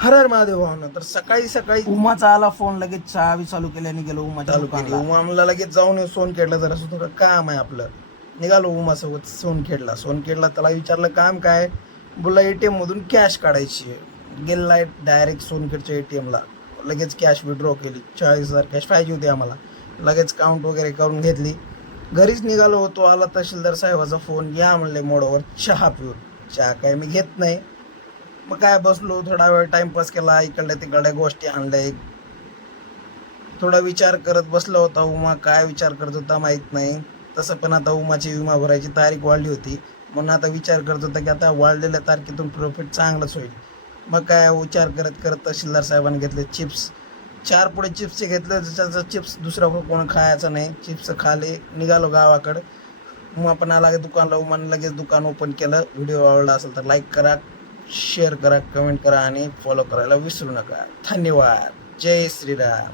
हर हर महादेव भावना. तर सकाळी सकाळी उमाचा आला फोन, लगेच चहा बी चालू केल्याने गेलो उमाच्या चालू केली. दुकानाला. उमा लगेच जाऊन सोनखेडला जरा थोडं काम आहे आपलं. निघालो उमासोबत सोनखेडला त्याला विचारलं काम काय. बोला ATM मधून कॅश काढायची आहे. गेलाय डायरेक्ट सोनखेडच्या ATM ला. लगेच कॅश विड्रॉ केली. 40,000 कॅश पाहिजे होती आम्हाला. लगेच काउंट वगैरे करून घेतली. घरीच निघालो होतो. आला तहसीलदार साहेबाचा फोन, या म्हणले मोडावर चहा पिऊन. चहा काय मी घेत नाही. मग काय बसलो थोडा वेळ टाइमपास केला. इकडल्या तिकडल्या गोष्टी आणल्या. थोडा विचार करत बसला होता. उमा काय विचार करत होता माहीत नाही. तसं पण आता उमाची विमा भरायची तारीख वाढली होती. म्हणून आता विचार करत होता की आता वाढलेल्या तारखेतून प्रॉफिट चांगलंच होईल. मग काय विचार करत करत तहसीलदार साहेबांनी घेतले चिप्स. 4 पुढे चिप्सचे घेतले. त्याचा चिप्स दुसरा कोण खायचा नाही. चिप्स खाले. निघालो गावाकडं. उमा पण आला दुकानला. उमाने लगेच दुकान ओपन केलं. व्हिडिओ आवडला असेल तर लाईक करा, शेअर करा, कमेंट करा आणि फॉलो करायला विसरू नका. धन्यवाद. जय श्रीराम.